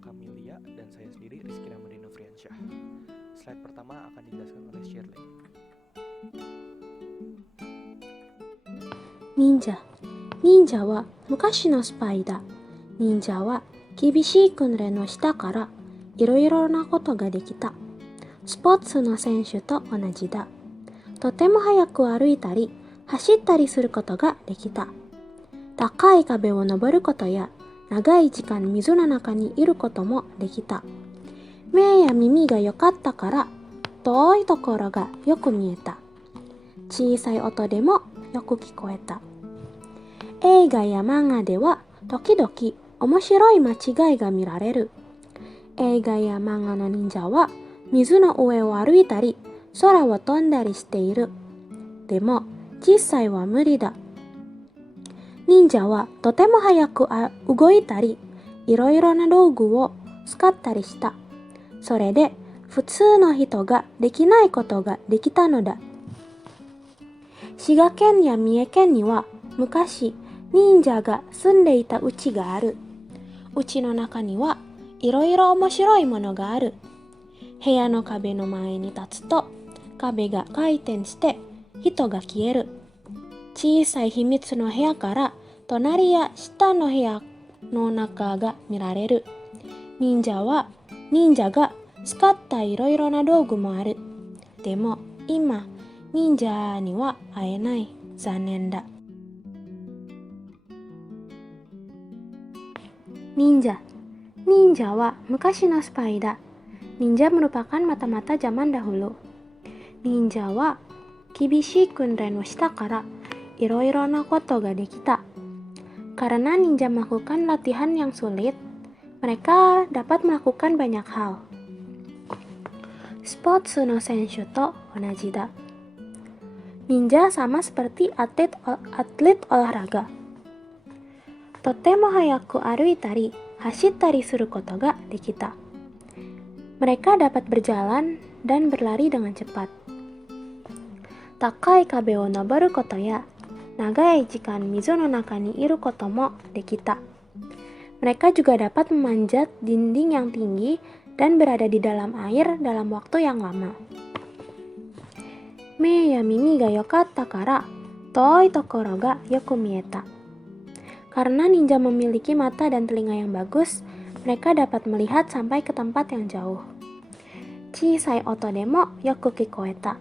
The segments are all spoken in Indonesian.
Kamilia dan saya sendiri Rizky Ramadhan Nofriansyah. Slide pertama akan dijelaskan oleh Shirley. 忍者。忍者は昔のスパイだ。忍者は厳しい訓練をしたからいろいろなことができた。スポーツの選手と同じだ。とても速く歩いたり走ったりすることができた。高い壁を登ることや長い時間水の中にいることもできた。目や耳が良かったから遠いところがよく見えた。小さい音でもよく聞こえた。映画や漫画では時々面白い間違いが見られる。映画や漫画の忍者は水の上を歩いたり空を飛んだりしている。でも実際は無理だ。忍者はとても早く動いたりいろいろな道具を使ったりした。それで普通の人ができないことができたのだ。滋賀県や三重県には昔忍者が住んでいた家がある。家の中にはいろいろ面白いものがある。部屋の壁の前に立つと壁が回転して人が消える。小さい秘密の部屋から隣や下の部屋の中が見られる。忍者が使ったいろいろな道具もある。でも今忍者には会えない。残念だ。Ninja. Ninja wa昔のスパイだ。Ninja merupakan mata-mata zaman dahulu. Ninja wa 厳しい訓練をしたからいろいろなことができた。Karena ninja melakukan latihan yang sulit, mereka dapat melakukan banyak hal. Sports no senshu to onaji da. Ninja sama seperti atlet olahraga. Totemo hayaku aruitari, hashittari suru koto ga dekita. Mereka dapat berjalan dan berlari dengan cepat. Takai kabe o noboru koto ya nagai jikan mizu no naka ni iru koto mo dekita. Mereka juga dapat memanjat dinding yang tinggi dan berada di dalam air dalam waktu yang lama. Me ya mimi ga yokatta kara toi tokoro ga yoku mieta. Karena ninja memiliki mata dan telinga yang bagus, mereka dapat melihat sampai ke tempat yang jauh. Chisai oto demo yoku kikoeta.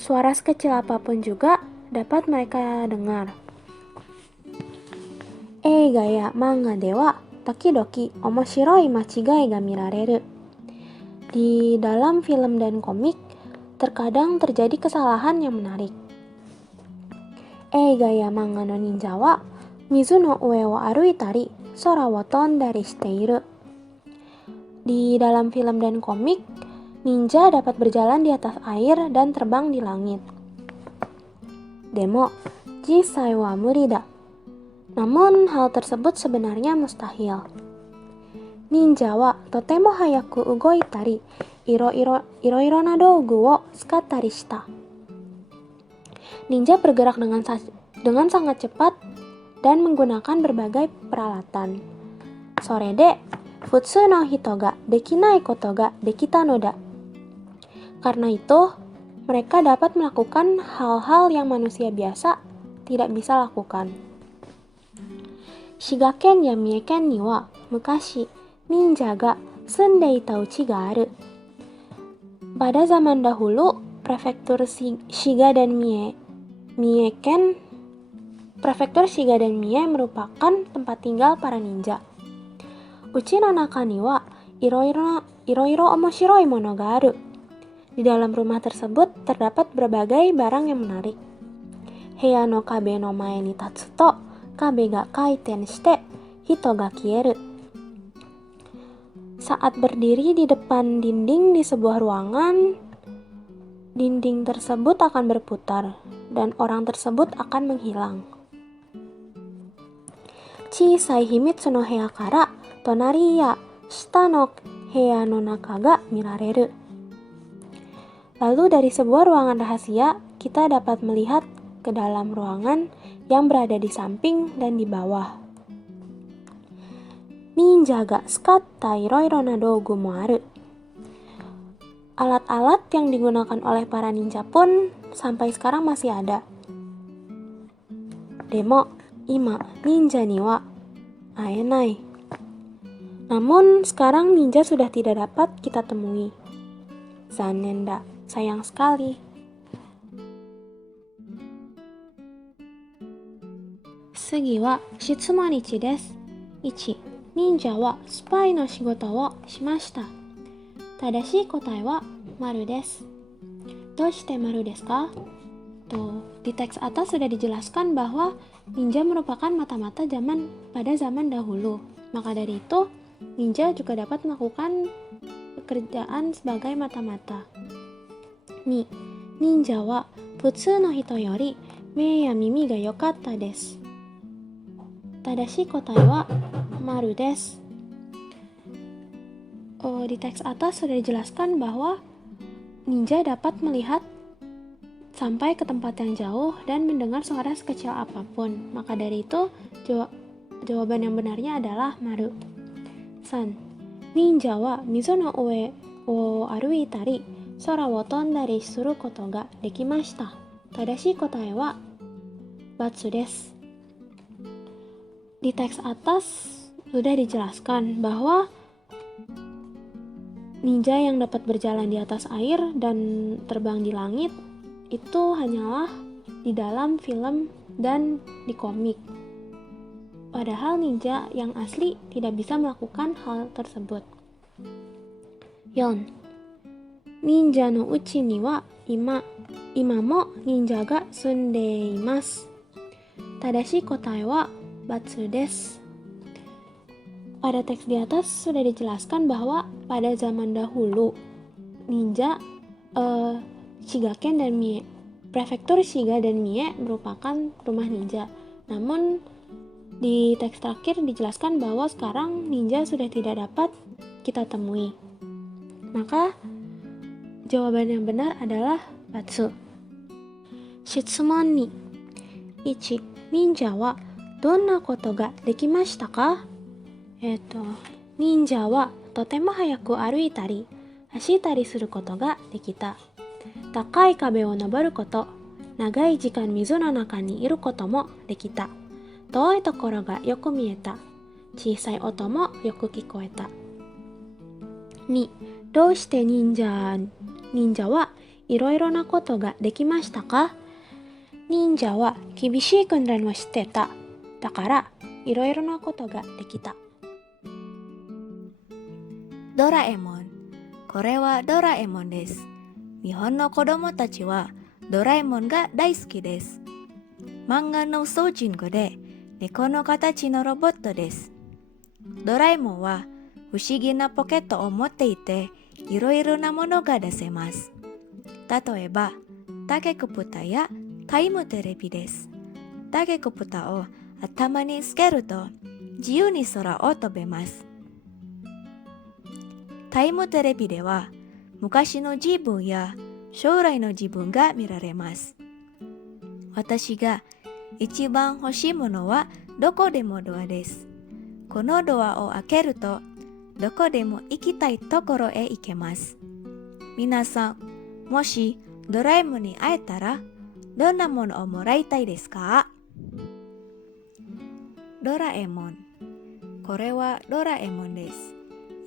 Suara sekecil apapun juga dapat mereka dengar. Eiga ya manga dewa takidoki omoshiroi machigai ga mirareru. Di dalam film dan komik, terkadang terjadi kesalahan yang menarik. Eiga ya manga no ninja wa mizu no ue wo aruitari sora wo tondari shiteiru. Di dalam film dan komik, ninja dapat berjalan di atas air dan terbang di langit. Demo, jisai wa muri da. Namun hal tersebut sebenarnya mustahil. Ninja wa totemo hayaku ugoitari iro na dougu wo tsukattari shita. Ninja bergerak dengan sangat cepat dan menggunakan berbagai peralatan. Sore de futsu no hito ga dekinai koto ga dekita no da. Karena itu, mereka dapat melakukan hal-hal yang manusia biasa tidak bisa lakukan. Shigaken ya Mieken ni wa mukashi ninja ga sundeita uchi ga aru. Pada zaman dahulu, prefektur Shiga dan Mieken Prefektur Shiga dan Mie merupakan tempat tinggal para ninja. Uchi no naka ni wa iroiro omoshiroi mono ga aru. Di dalam rumah tersebut terdapat berbagai barang yang menarik. Heya no kabe no mae ni tatsu to kabe ga kaiten shite hito ga kieru. Saat berdiri di depan dinding di sebuah ruangan, dinding tersebut akan berputar dan orang tersebut akan menghilang. Chisai himitsu no heya kara tonari ya shita no heya no naka ga mirareru. Lalu dari sebuah ruangan rahasia, kita dapat melihat ke dalam ruangan yang berada di samping dan di bawah. ninja ga tsukatta iroiro na dougu mo aru. Alat-alat yang digunakan oleh para ninja pun sampai sekarang masih ada. Demo, ima ninja ni wa aenai. Namun sekarang ninja sudah tidak dapat kita temui. Zanen da, sayang sekali. Sugi wa shitsumon 1 desu. 1. Ninja wa spai no shigoto wo shimashita. Tadashi kotae wa maru desu. Doshite maru desu ka? Tuh, di teks atas sudah dijelaskan bahwa ninja merupakan mata-mata pada zaman dahulu. Maka dari itu, ninja juga dapat melakukan pekerjaan sebagai mata-mata. 2. Ninja wa futsu no hito yori mei ya mimi ga yokatta desu. Tadashi kotae wa maru desu. Di teks atas sudah dijelaskan bahwa ninja dapat melihat sampai ke tempat yang jauh dan mendengar suara sekecil apapun. Maka dari itu, jawaban yang benarnya adalah maru. 3. Ninja wa mizo no ue o aruitari, sora wo tondari suru koto ga dekimashita. Tadashi kotae wa batsu desu. Di teks atas sudah dijelaskan bahwa ninja yang dapat berjalan di atas air dan terbang di langit itu hanyalah di dalam film dan di komik. Padahal ninja yang asli tidak bisa melakukan hal tersebut. 4. Ninja no uchi ni wa ima mo ninja ga sunde imasu. Tadashi kotae wa batsu desu. Pada teks di atas sudah dijelaskan bahwa pada zaman dahulu ninja Shigaken dan Mie, prefektur Shiga dan Mie merupakan rumah ninja. Namun di teks terakhir dijelaskan bahwa sekarang ninja sudah tidak dapat kita temui. Maka jawaban yang benar adalah batsu. Shitsumon ni. 1. Ninja wa donna koto ga dekimashita ka? 忍者はとても速く歩いたり走ったりすることができた。高い壁を登ること、長い時間水の中にいることもできた。遠いところがよく見えた。小さい音もよく聞こえた。2. どうして忍者はいろいろなことができましたか？忍者は厳しい訓練をしてた。だからいろいろなことができた。ドラえもん。これはドラえもんです。日本の子供たちはドラえもんが大好きです。漫画の主人公で猫の形のロボットです。ドラえもんは不思議なポケットを持っていていろいろなものが出せます。例えば、タケコプタやタイムテレビです。タケコプタを頭につけると自由に空を飛べます。タイムテレビでは昔の自分や将来の自分が見られます。私が一番欲しいものはどこでもドアです。このドアを開けるとどこでも行きたいところへ行けます。皆さん、もしドラえもんに会えたらどんなものをもらいたいですか？ドラえもん。これはドラえもんです。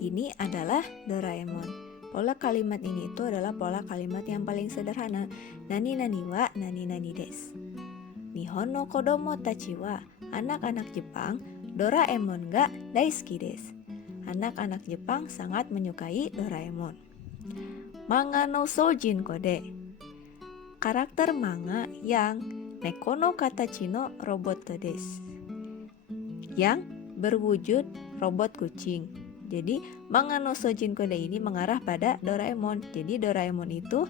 Ini adalah Doraemon. Pola kalimat ini itu adalah pola kalimat yang paling sederhana. Nani nani wa nani nani desu. Nihon no kodomo tachi wa, anak-anak Jepang, Doraemon ga daisuki desu. Anak-anak Jepang sangat menyukai Doraemon. Manga no soujinko de. Karakter manga yang neko no katachi no robot desu. Yang berwujud robot kucing. Jadi manga no soujinko de ini mengarah pada Doraemon. Jadi Doraemon itu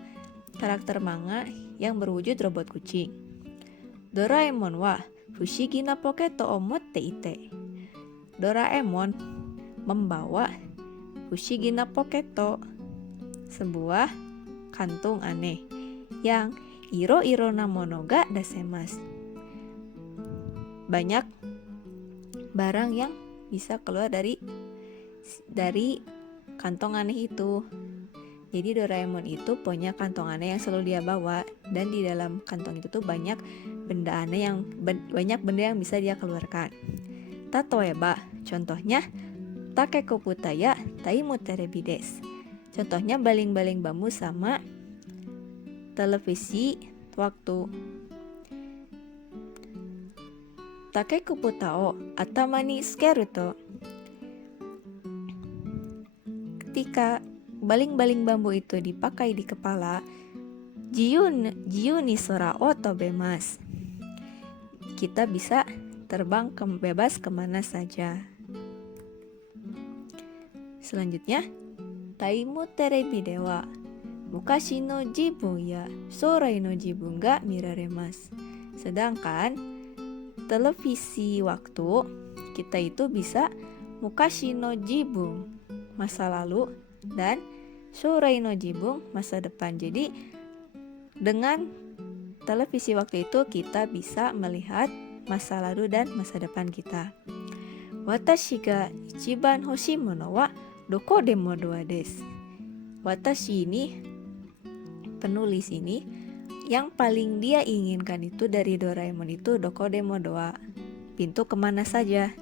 karakter manga yang berwujud robot kucing. Doraemon wa fushigi na poketo o motte ite. Doraemon membawa fushigi na poketo, sebuah kantung aneh yang iro-iro na mono ga dasemasu. Banyak barang yang bisa keluar dari kantong aneh itu. Jadi Doraemon itu punya kantong aneh yang selalu dia bawa, dan di dalam kantong itu tuh banyak benda yang bisa dia keluarkan. Tatoeba, contohnya Takeko Putaya Taimu Terebi desu. Contohnya baling-baling bambu sama televisi waktu. Takeko Putao Atama ni tsukeru to. Ketika baling-baling bambu itu dipakai di kepala, jiyu ni sora o tobemas. Kita bisa terbang bebas kemana saja. Selanjutnya, Taimu Terebi de wa mukashi no jibun ya shorai no jibun ga miraremasu. Sedangkan televisi waktu, kita itu bisa mukashi no jibun, masa lalu, dan shorai no jibun, masa depan. Jadi dengan televisi waktu itu kita bisa melihat masa lalu dan masa depan kita. Watashi ga ichiban hoshii mono wa doko demo doa desu. Watashi ini, penulis ini, yang paling dia inginkan itu dari Doraemon itu doko demo doa, pintu kemana saja.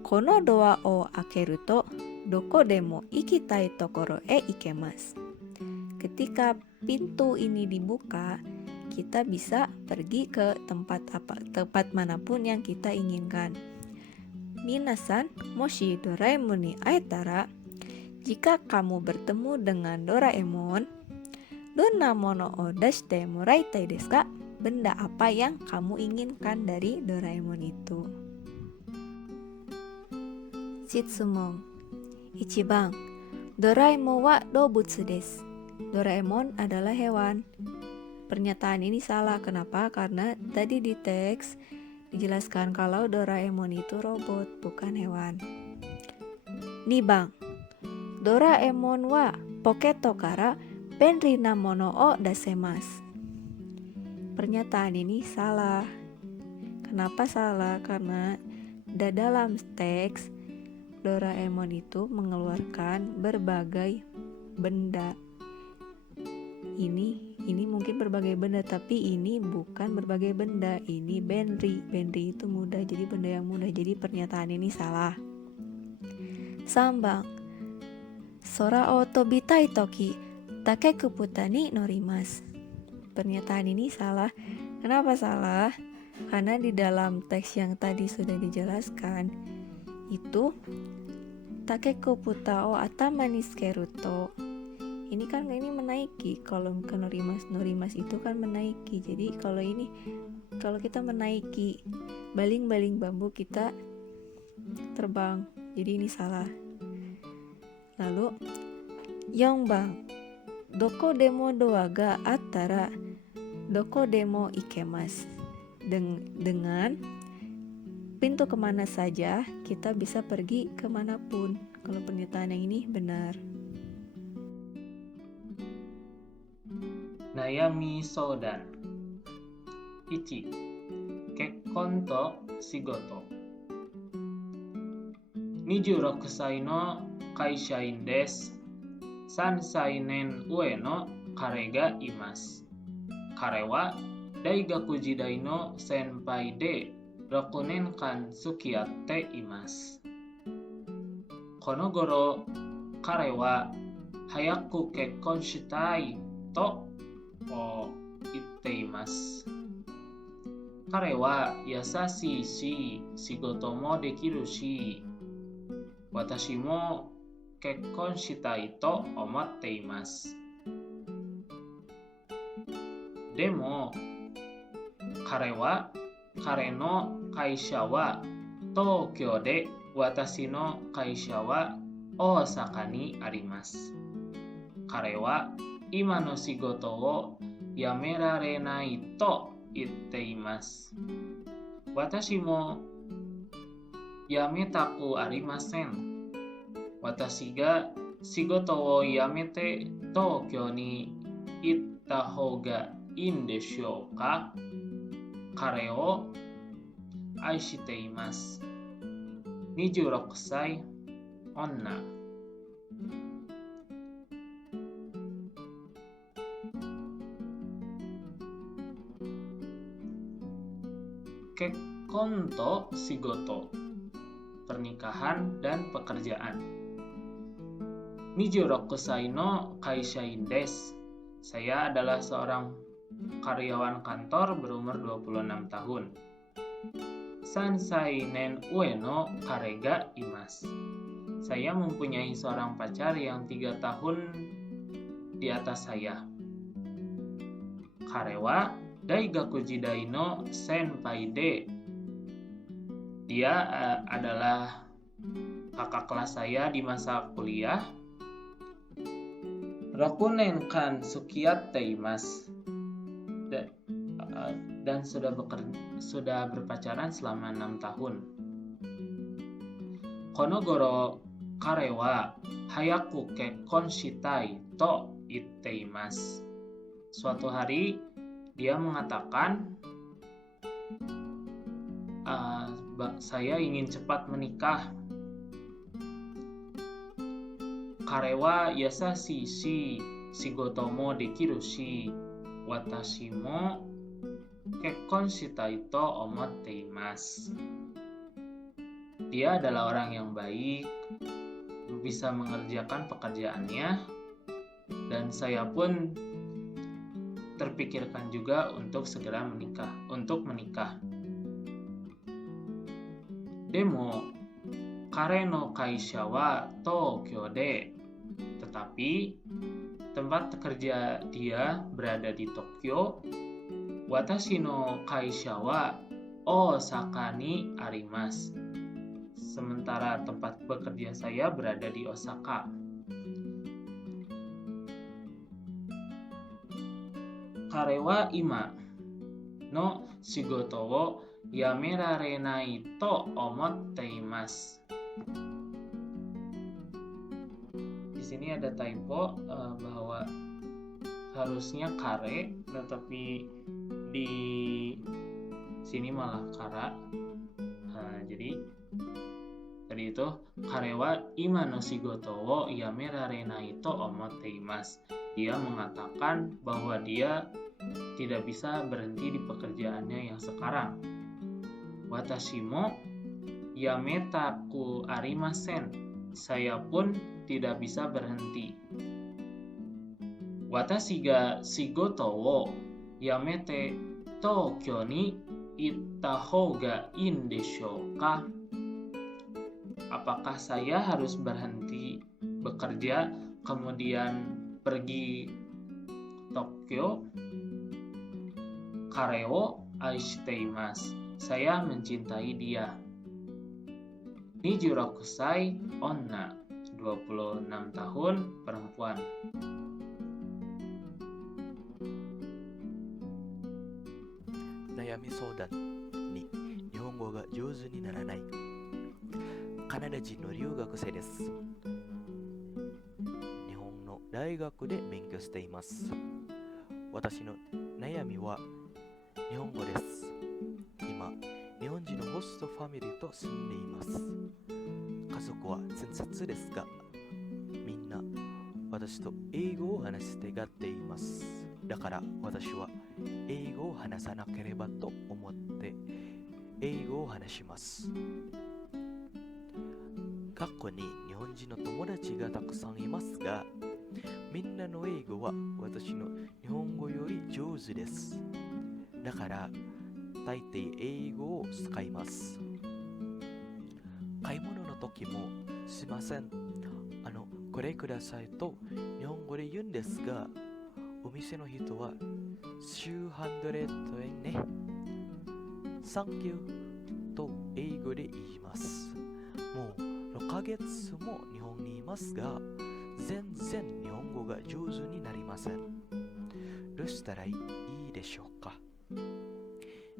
Kono doa o akeru to doko demo ikitai tokoro e ikemasu. Ketika pintu ini dibuka, kita bisa pergi ke tempat manapun yang kita inginkan. Minasan, moshi Doraemon ni aetara, jika kamu bertemu dengan Doraemon, donna mono o dashite moraitai desu ka? Benda apa yang kamu inginkan dari Doraemon itu? Shitsumon 1番 Doraemon wa doubutsu desu. Doraemon adalah hewan. Pernyataan ini salah. Kenapa? Karena tadi di teks dijelaskan kalau Doraemon itu robot, bukan hewan. 2番 Doraemon wa poketo kara benri na mono o dasemasu. Pernyataan ini salah. Kenapa salah? Karena dalam teks Doraemon itu mengeluarkan berbagai benda. Ini mungkin berbagai benda, tapi ini bukan berbagai benda. Ini benri. Benri itu mudah, jadi benda yang mudah. Jadi pernyataan ini salah. 3番 Sora o tobitai toki takekuputa ni norimasu. Pernyataan ini salah. Kenapa salah? Karena di dalam teks yang tadi sudah dijelaskan itu takekuputa o atama ni tsukeru to. Ini menaiki. Kalau ke norimas itu kan menaiki. Jadi kalau kita menaiki baling-baling bambu, kita terbang. Jadi ini salah. Lalu 4番 doko demo doa ga attara doko demo ikemasu. Dengan pintu kemana saja kita bisa pergi kemanapun. Kalau pernyataan yang ini benar. Nayami Sodan 1. Kekkon to shigoto. 26 歳の会社員です。3歳年上の彼がいます。彼は大学時代の先輩で6年間付き合っています。この頃、彼は早く結婚したいと言っています。彼は優しいし、仕事もできるし、私も結婚したいと思っています。でも、彼の会社は東京で、私の会社は大阪にあります。彼は今の仕事を辞められないと言っています。私も辞めたくありません。私が仕事を辞めて東京に行った方がいいんでしょうか？彼を愛しています。26歳女。Kekkon to shigoto, pernikahan dan pekerjaan. 26歳の会社員です。Saya adalah seorang karyawan kantor berumur 26 tahun. 3歳年上の彼がいます。Saya mempunyai seorang pacar yang 3 tahun di atas saya. 彼は大学時代の先輩で、dia adalah kakak kelas saya di masa kuliah. 6年間付き合っています。Dan sudah berpacaran selama 6 tahun. この頃、彼は早く結婚したいと言っています。Suatu hari, dia mengatakan, saya ingin cepat menikah. 彼は優しいし、仕事もできるし、私も結婚したいと思っています。Dia adalah orang yang baik, bisa mengerjakan pekerjaannya, dan saya pun terpikirkan juga untuk segera menikah. Demo, kare no kaisha wa Tokyo de, tetapi tempat kerja dia berada di Tokyo. Watashi no kaisha wa Osaka ni arimasu. Sementara tempat bekerja saya berada di Osaka. Kare wa ima no shigoto wo yamerarenai to omotte imasu. Di sini ada typo bahwa harusnya kare, tetapi di sini malah kara. Jadi tadi itu kare wa ima no shigoto wo yamerarenai to omotte imasu. Dia mengatakan bahwa dia tidak bisa berhenti di pekerjaannya yang sekarang. Watashi mo yametaku arimasen. Saya pun tidak bisa berhenti. Watashi ga shigoto wo yamete Tokyo ni itta hou ga ii deshou ka? Apakah saya harus berhenti bekerja kemudian pergi Tokyo? Kare wo aishite imasu. Saya mencintai dia. 26歳女, 26 tahun perempuan. Nayami Sodan ni Nihongo ga jouzu ni naranai. Kanada jin no ryūgakusei desu. Nihon no daigaku de benkyou shite imasu. Watashi no nayami wa Nihongo desu. Ima, 日本人のホストファミリーと住んでいます。家族は親切ですが、みんな私と英語を話したがっています。だから私は英語を話さなければと思って英語を話します。学校に日本人の友達がたくさんいますが、みんなの英語は私の日本語より上手です。だから大抵英語を使います。買い物の時もすいません、これくださいと日本語で言うんですが、お店の人は200円ね、サンキューと英語で言います。もう6ヶ月も日本にいますが、全然日本語が上手になりません。どうしたらいいでしょうか。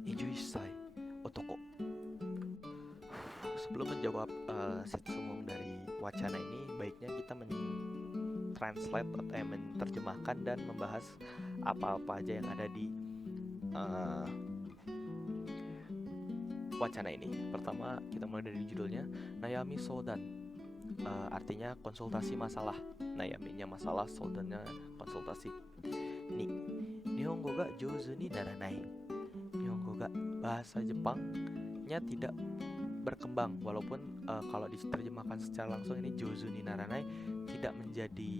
21 歳otoko. Sebelum menjawab setsumung dari wacana ini, baiknya kita translate atau menerjemahkan dan membahas apa-apa aja yang ada di wacana ini. Pertama, kita mulai dari judulnya, Nayami Sodan. Artinya konsultasi masalah. Nayaminya masalah, sodannya konsultasi. Ni, Nihongo ga jouzu ni naranai. Nihongo ga, bahasa Jepangnya tidak berkembang. Walaupun kalau diterjemahkan secara langsung ini jouzu ni naranai, tidak menjadi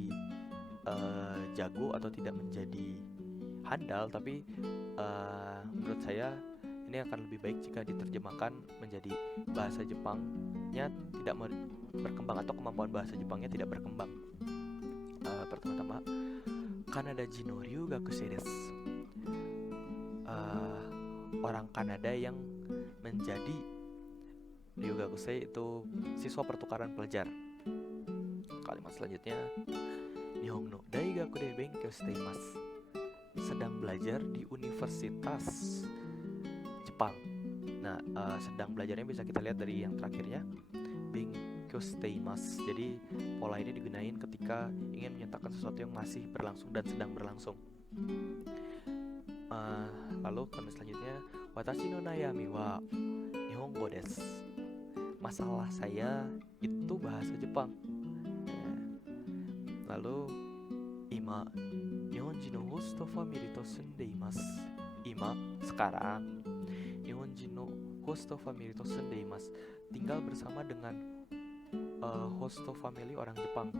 jago atau tidak menjadi handal, tapi menurut saya ini akan lebih baik jika diterjemahkan menjadi bahasa Jepangnya tidak berkembang atau kemampuan bahasa Jepangnya tidak berkembang. Pertama-tama, Kanada no ryugakusei desu. Orang Kanada yang menjadi ryugakusei itu siswa pertukaran pelajar. Kalimat selanjutnya, Nihon no daigaku de benkyou shite imasu. Sedang belajar di universitas Jepang. Nah, sedang belajarnya bisa kita lihat dari yang terakhirnya, benkyou shite imasu. Jadi pola ini digunakan ketika ingin menyatakan sesuatu yang masih berlangsung dan sedang berlangsung. Lalu kalimat selanjutnya, watashi no nayami wa nihongo desu. Masalah saya itu bahasa Jepang. Lalu ima Nihonjin no host family to sunde imasu. Ima, sekarang, Nihonjin no host family to sunde imasu. Tinggal bersama dengan host family orang Jepang.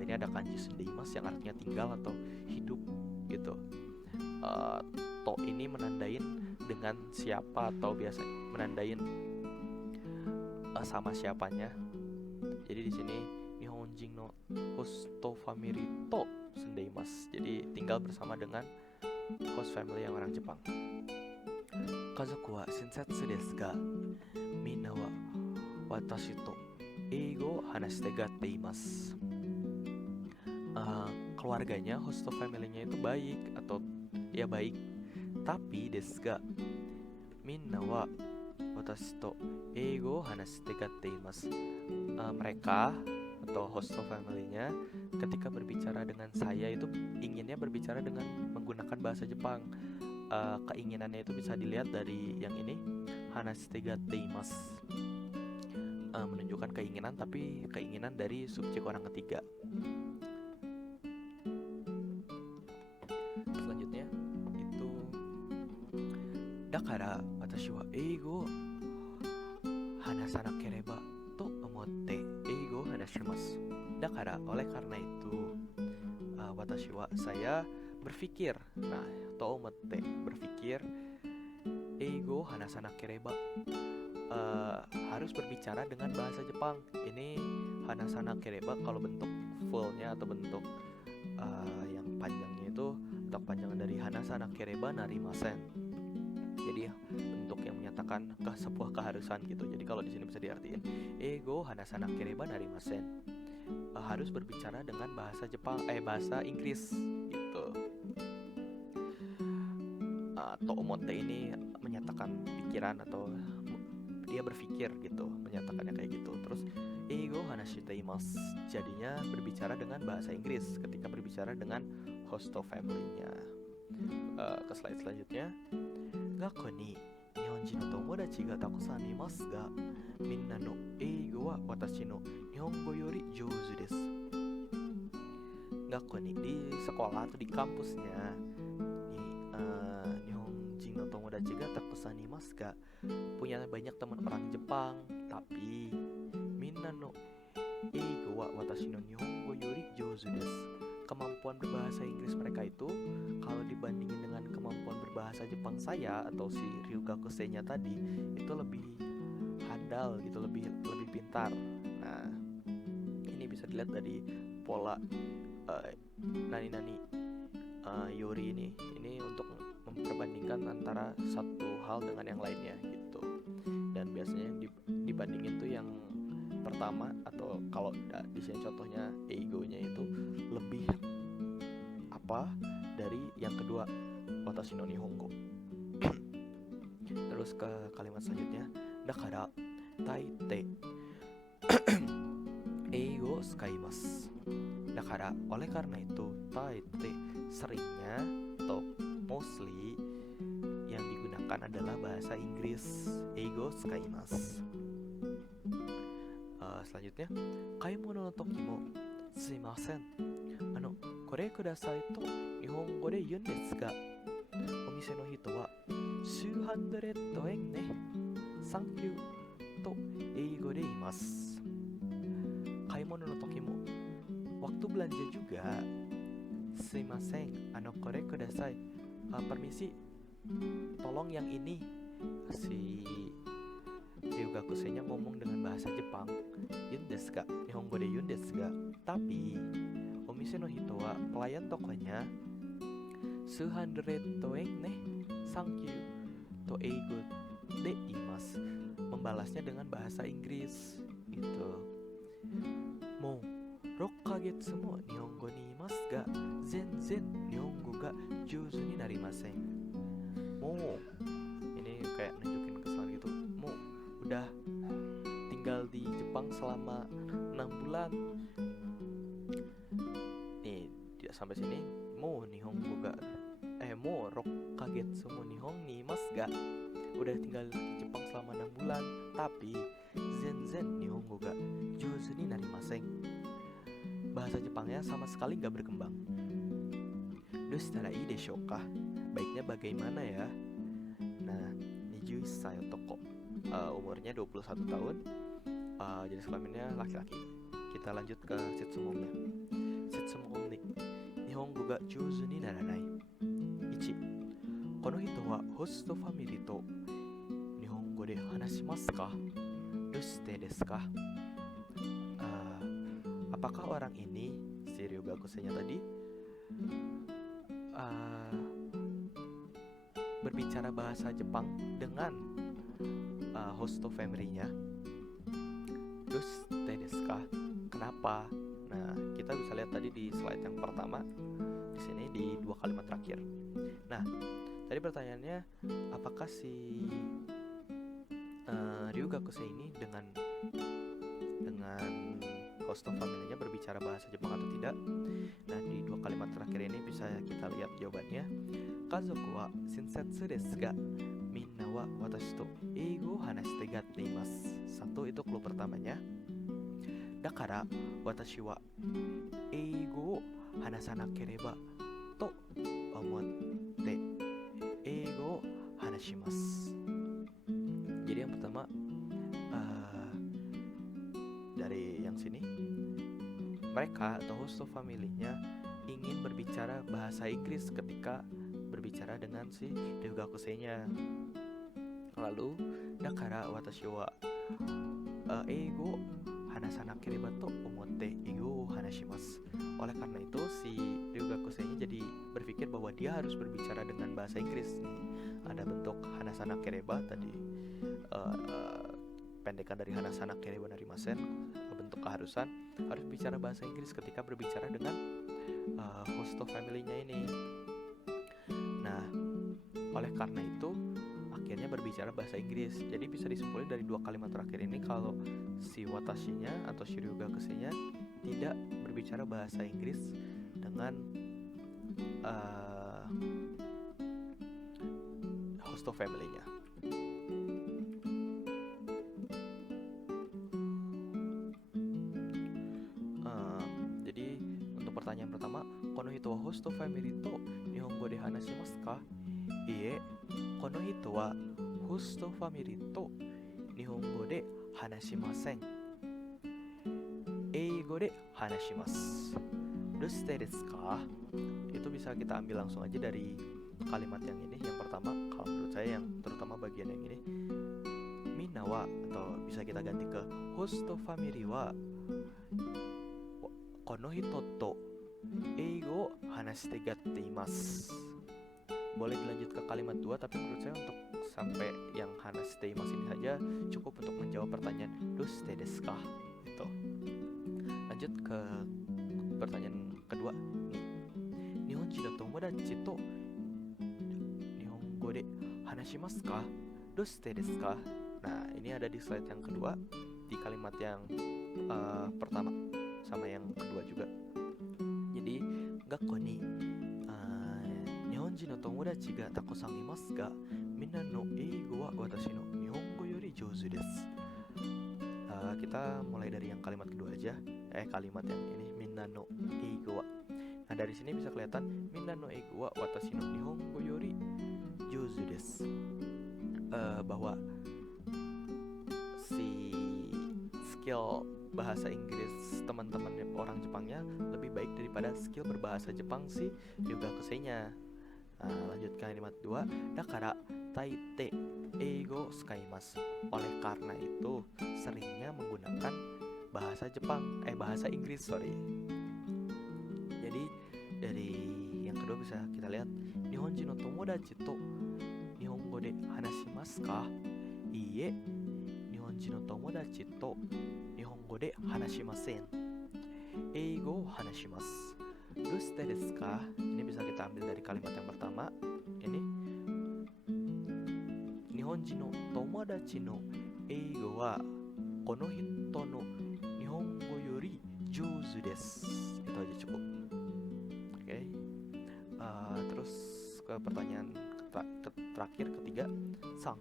Ini ada kanji sunde imasu yang artinya tinggal atau hidup gitu. To ini menandain dengan siapa atau biasa menandain sama siapanya. Jadi di sini Nihonjin no host family to sundeimasu. Jadi tinggal bersama dengan host family yang orang Jepang. Kazoku wa shinsatsu desu ga minna wa watashi to eigo hanashite gatte imasu. Keluarganya, host family-nya itu baik atau ya baik, tapi desu ga minna wa watashi to eigo hanashite gatte imasu. Mereka atau host family-nya ketika berbicara dengan saya itu inginnya berbicara dengan menggunakan bahasa Jepang. Keinginannya itu bisa dilihat dari yang ini, hanashite gatte imasu. Menunjukkan keinginan, tapi keinginan dari subjek orang ketiga. Selanjutnya itu, dakara watashi wa eigo hanasanakereba to omotte eigo hanashimasu. Dakara, oleh karena itu, watashi wa, saya berpikir, nah, to omotte, berpikir, eigo hanasanakereba, harus berbicara dengan bahasa Jepang. Ini hanasanakereba kalau bentuk fullnya atau bentuk yang panjangnya itu, atau panjangan dari hanasanakereba narimasen. Jadi bentuk yang menyatakan sebuah keharusan gitu. Jadi kalau di sini bisa diartikan eigo hanasanakereba narimasen, harus berbicara dengan bahasa Jepang, bahasa Inggris gitu. To omotte ini menyatakan pikiran atau dia berpikir gitu, menyatakannya kayak gitu. Terus eigo hanashite imasu, jadinya berbicara dengan bahasa Inggris ketika berbicara dengan host family-nya. Ke slide selanjutnya, Gakko ni Nihonjin no tomodachi ga takusan imasu ga minna no eigo wa watashi no nihongo yori jouzu desu. Gakko ni, di sekolah atau di kampusnya, Nihonjin no tomodachi ga takusan imasu ga, punya banyak teman orang Jepang, tapi minna no eigo wa watashi no nihongo yori jouzu desu. Kemampuan berbahasa Inggris mereka itu kalau dibandingin dengan kemampuan berbahasa Jepang saya atau si ryugakusei-nya tadi itu lebih handal gitu, lebih pintar. Nah, ini bisa dilihat dari pola nani-nani yori ini untuk memperbandingkan antara satu hal dengan yang lainnya gitu. Dan biasanya dibandingin tuh yang pertama, atau kalau di sini contohnya eigo-nya itu lebih dari yang kedua, watashi no nihongo. Terus ke kalimat selanjutnya, dakara taite eigo skaimasu. Dakara, oleh karena itu, taite, seringnya atau mostly yang digunakan gunakan adalah bahasa Inggris. Eigo tsukaimasu. Selanjutnya, Kaimono no toki mo sumimasen. Kore kudasai to nihongo de yun desu ga, omise no hito wa suu handeretto yen ne, thank you to eigo de imasu. Kaimono no toki mo, waktu belanja juga. Sumimasen, kore kudasai, permisi, tolong yang ini. Si Ryugakusei-nya ngomong dengan bahasa Jepang, yun desu ga, nihongo de yun desu ga. Tapi omise no hito wa, pelayan tokonya, suu handeretto yen ne, thank you to eigo de imasu, membalasnya dengan bahasa Inggris gitu. Mou 6ヶ月も日本語にいますが、全然日本語が上手になりません。Mau, ini kayak nunjukin kesalahan gitu. Mau, udah tinggal di Jepang selama 6 bulan. Nih, tidak sampai sini. Mau nihongo ga, mau 6ヶ月も日本にいますが, udah tinggal di Jepang selama 6 bulan, tapi 全然日本語が上手になりません. Bahasa Jepangnya sama sekali gak berkembang. Dostara ii deshou ka? Baiknya bagaimana ya? Nah, 21 sai otoko, umurnya 21 tahun, jenis kelaminnya laki-laki. Kita lanjut ke Setsumon-nya. Setsumon ni Nihongo ga jouzu ni naranai. 1. この人はホストファミリーと日本語で話しますか? どうしてですか? Apakah orang ini, si Ryugakusei-nya tadi, berbicara bahasa Jepang dengan host family-nya? Doshite desu ka? Kenapa? Nah, kita bisa lihat tadi di slide yang pertama, di sini di 2 kalimat terakhir. Nah, tadi pertanyaannya, apakah si Ryugakusei ini dengan host family-nya berbicara bahasa Jepang atau tidak? Nah, di 2 kalimat terakhir ini bisa kita lihat jawabannya. Kazoku wa shinsetsu desu ga, minna wa watashi to eigo o hanashite gatte imasu. 1, itu clue pertamanya. Dakara watashi wa eigo o hanasanakereba to omotte eigo o hanashimasu. Jadi yang pertama, dari yang sini, mereka atau host family-nya ingin berbicara bahasa Inggris ketika berbicara dengan si Ryugakusei-nya. Lalu, dakara watashi wa eigo hanasanakereba to omotte eigo hanashimasu. Oleh karena itu, si Ryugakusei-nya jadi berpikir bahwa dia harus berbicara dengan bahasa Inggris. Nih, ada bentuk hanasanakereba tadi, pendekan dari hanasanakereba narimasen, bentuk keharusan harus bicara bahasa Inggris ketika berbicara dengan host family-nya ini. Nah, oleh karena itu akhirnya berbicara bahasa Inggris. Jadi bisa disimpulkan dari 2 kalimat terakhir ini kalau si watashinya atau si Ryugakusei-nya tidak berbicara bahasa Inggris dengan host family-nya. Pertanyaan pertama, kono hito wa host family to nihongo de hanashimasu ka? Iie, kono hito wa host family to nihongo de hanashimasen. Eigo de hanashimasu. Doshite desu ka? Itu bisa kita ambil langsung aja dari kalimat yang ini. Yang pertama, kalau menurut saya yang terutama bagian yang ini, minna wa, atau bisa kita ganti ke host family wa kono hito to eigo hanashite gatte imasu. Boleh dilanjut ke kalimat 2, tapi menurut saya untuk sampai yang hanashite imasu ini saja cukup untuk menjawab pertanyaan doshite desu ka? Gitu. Lanjut ke pertanyaan kedua. Nihonji no tomodachi to nihongo de hanashimasu ka? Doshite desu ka? Nah, ini ada di slide yang kedua, di kalimat yang pertama sama yang kedua juga. Jadi, gakko ni Nihonji no tomodachi ga takusan imasu ga, minna no eigo wa watashi no nihongo yori jouzu desu. Kita mulai dari yang kalimat kedua aja. Kalimat yang ini minna no eigo wa. Nah, dari sini bisa kelihatan minna no eigo wa watashi no nihongo yori jouzu desu. Bahwa si skill bahasa Inggris teman-teman orang Jepangnya lebih baik daripada skill berbahasa Jepang si Ryuga Kusei-nya. Lanjut ke kalimat 2. Dakara taite eigo skaimasu. Oleh karena itu seringnya menggunakan bahasa Inggris. Jadi dari yang kedua bisa kita lihat Nihonji no tomodachi to nihongo de hanashimasu ka? Iie, Nihonji no tomodachi to nihongo de hanashimasen. Eigo hanashimasu. Duste desu ka? Ini bisa kita ambil dari kalimat yang pertama. Ini Nihonji no tomodachi no eigo wa kono hito no nihongo yori jouzu desu. Itu aja cukup. Oke. Terus ke pertanyaan terakhir ketiga. Sang,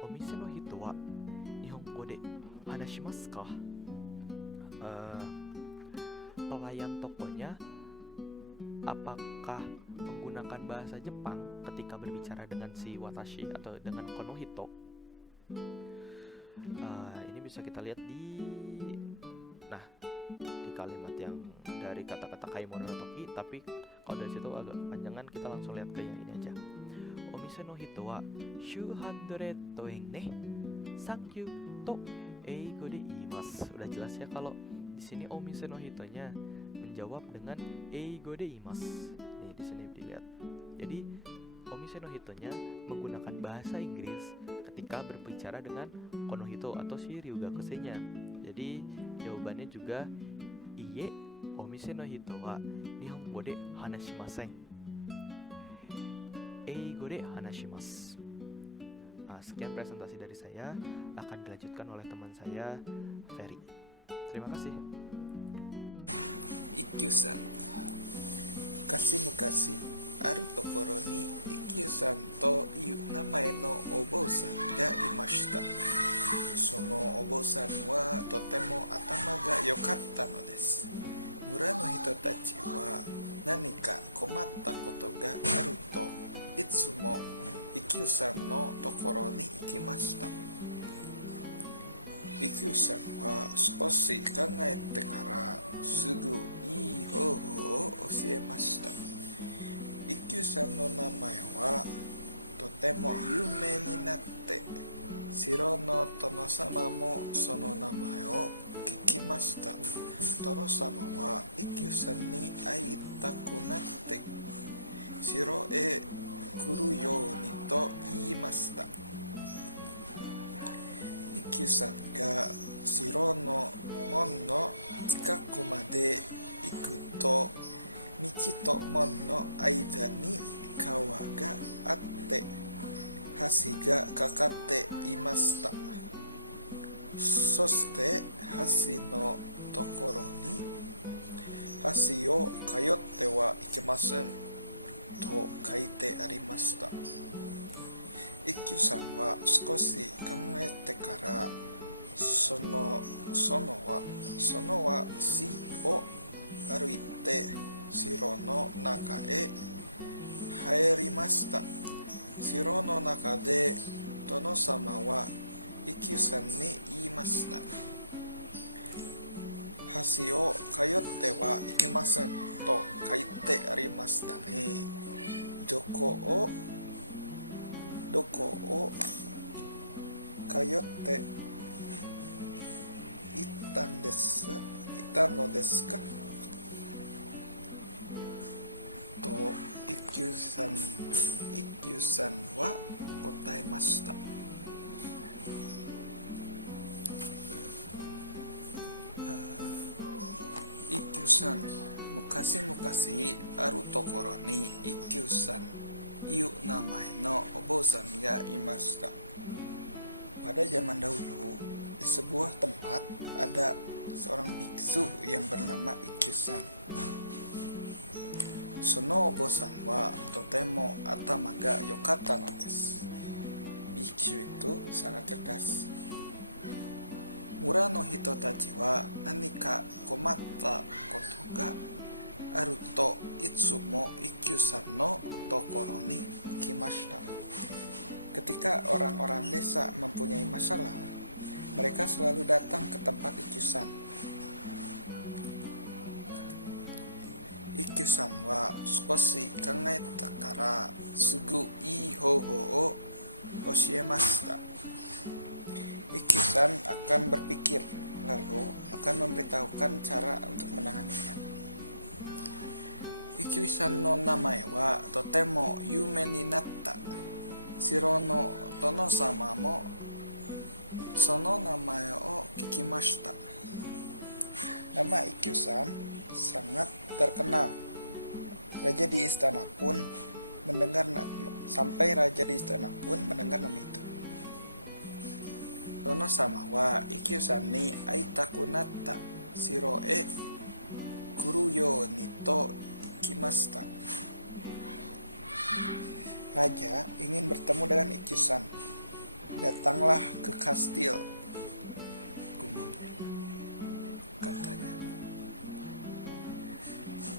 omise no hito wa nihongo de hanashimasu ka? Pelayan tokonya apakah menggunakan bahasa Jepang ketika berbicara dengan si watashi atau dengan konohito? Ini bisa kita lihat di kalimat yang dari kata-kata kaimono no toki, tapi kalau dari situ agak panjangan, kita langsung lihat ke yang ini aja. Omise no hito wa 900 yen ne, thank you to eigo de iimasu. Udah jelas ya kalau di sini omise no hitonya menjawab dengan eigo de iimasu. Nih di sini dilihat. Jadi omise no hitonya menggunakan bahasa Inggris ketika berbicara dengan konohito atau si Ryuga Kusei-nya. Jadi jawabannya juga iie, omise no hito wa nihongo de hanashimasen. Eigo de hanashimasu. Sekian presentasi dari saya, akan dilanjutkan oleh teman saya, Ferry. Terima kasih. Ikkyu-san. 昔々あるところに一休さんという名前のお坊さんがいました。そのお坊さんはとても頭が良かったのです。村の人たちは何か困ったことがあるといつも一休さんのところに行きました。一休さんは少し考えてからすぐいい方法を教えました。一休さんの名前はとても有名になって、城の殿様もその名前を聞きました。殿様は一休さんに会いたくなって城へ来るようにと言いました。一休さんが城の門の近くまで行くと、道と門の間に川があって橋がかかっていました。そして橋のところに橋を通ってはいけませんと書いてありました。一休さんは少し考えてからその橋を歩いて城の中へ入りました。城の中で殿様は一休さんに言いました。橋を通ってはいけませんと書いてありましたね。どこを通っていたのですかと一休さんは答えました。一休さん、昔々あるところに一休さんいう名前のお坊さんがいました。Pada zaman dahulu, di sebuah tempat ada seorang biksu yang bernama Ikkyu-san. Sono obosan wa totemo atama ga yokatta no desu. biksu itu sangat cerdas. Mura no hito tachi wa nanika komatta koto ga aru to itsumo Ikkyu-san no tokoro ni ikimashita. Ketika orang-orang desa mempunyai masalah, mereka selalu datang ke tempat Ikkyu-san. Ikkyu-san wa sukoshi kangaeta kara sugu ii houhou o oshiemashita. Ikkyu-san akan berpikir, lalu akan memberitahukan cara untuk menanganinya. Ikkyu-san no namae wa totemo yume ni natta. Shiro no tono-sama mo sono namae o kikimashita. Nama Ikkyu-san sangat terkenal. Raja di istana pun mendengar nama itu. Tono-sama wa Ikkyu-san ni aitaku natta shiro e kuru yo ni to ikimashita. Raja ingin bertemu dengan Ikkyu-san. Datanglah ke kastil, gumamnya, katanya.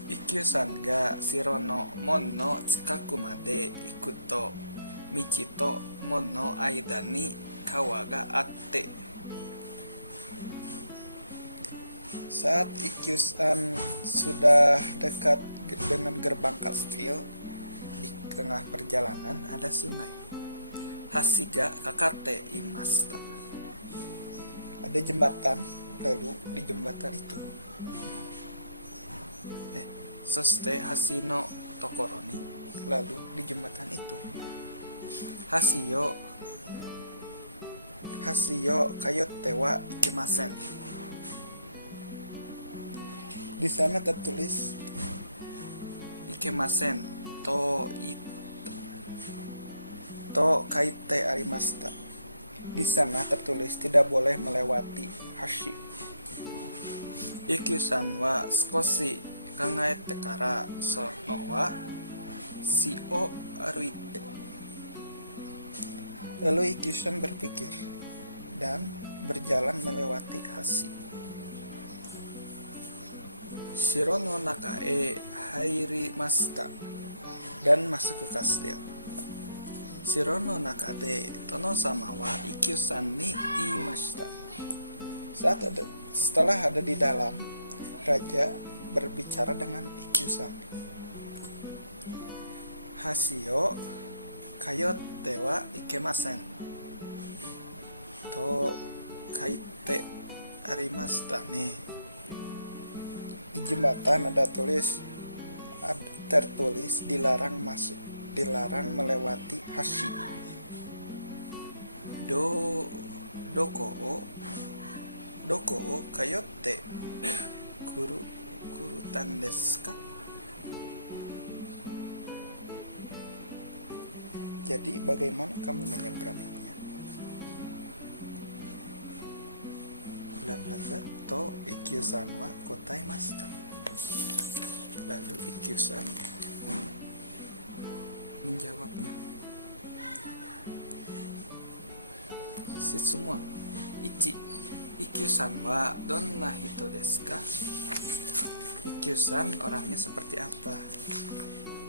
Ikkyu-san ga shiro no mon no chikaku made iku to michi to mon no aida ni kawa ga atte. Saat Ikkyu-san sudah dekat dengan gerbang kastil, di tengah perjalanan ada sungai. Hasiga kakate imasta. Ada jembatan, lalu di jembatan itu soste hasino tokoro ni, lalu di jembatan itu hasiyo kayotte wa ikimasen. Di sana tertulis ikemasen to kaite arimashita. Di sana tertulis tidak boleh melewati hashi. Ikkyu-san wa sukoshi kangaete kara sono wa shi o aruite. Lalu Ikkyu-san berpikir dan berjalan melewati hashi. Shiro no naka e hairimashita, dan masuk ke kastil. Shiro no naka de tono-sama wa Ikkyu-san ni iimashita. Setelah ada di dalam, raja berbicara dengan Ikkyu-san. Hasio kayotte wa ikemasen to kaite arimashita ne. Di jembatan tertulis dilarang masuk, dilarang melewati hashi. Doko o kayotte kurutan desu ka? Jadi bagaimana kamu menyeberanginya? To Ikkyu-san wa kotaemashita. Lalu Ikkyu-san menjawabnya. Shitsumon 1. Ikkyu-san wa donna hito desu ka? Ikkyu-san orangnya seperti apa?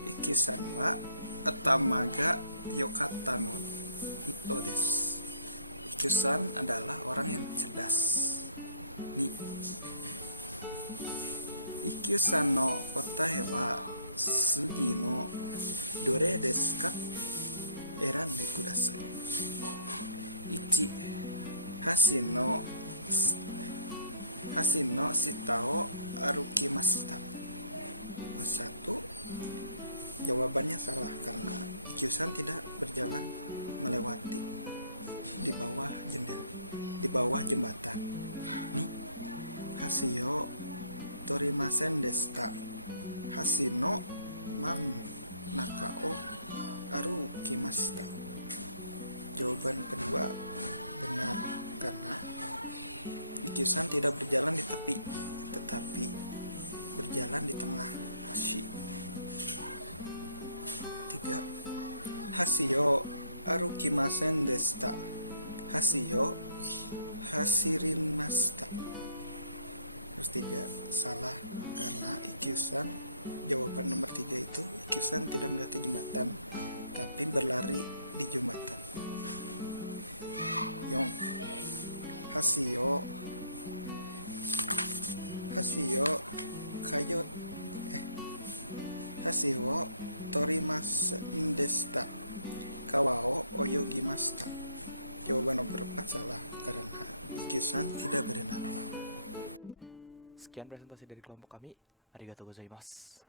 Ikkyu-san wa atama ga yokatta no hito desu. Ikkyu-san adalah orang yang cerdas. Ni Ikkyu-san no kotae wa sugi no dore desu ka? Erande kudasai. 1. 橋の下を歩きました. 1. Jawabannya salah karena Ikkyu-san tidak berjalan melewati di bawah jembatan. Ni hasio torimasen deshita. Hashi no man naka o arukimashita. Jawaban kedua benar karena Ikkyu-san tidak berjalan di tepi, tetapi berjalan di tengah hashi. 3. Hasio arukimasen deshita. Hasiyo hasirinmashita. Terus 3, salah karena ikyusan, jawaban nomor 3 itu ikyusan tidak melewati jembatan tapi berlari di jembatan. 4, hasiyo kayo hasiyo torimasen deshita. Kawa o oyogimashita. Jawaban nomor 4 salah karena ikyusan tidak berenang. Sekian presentasi dari kelompok kami. Arigatou gozaimasu.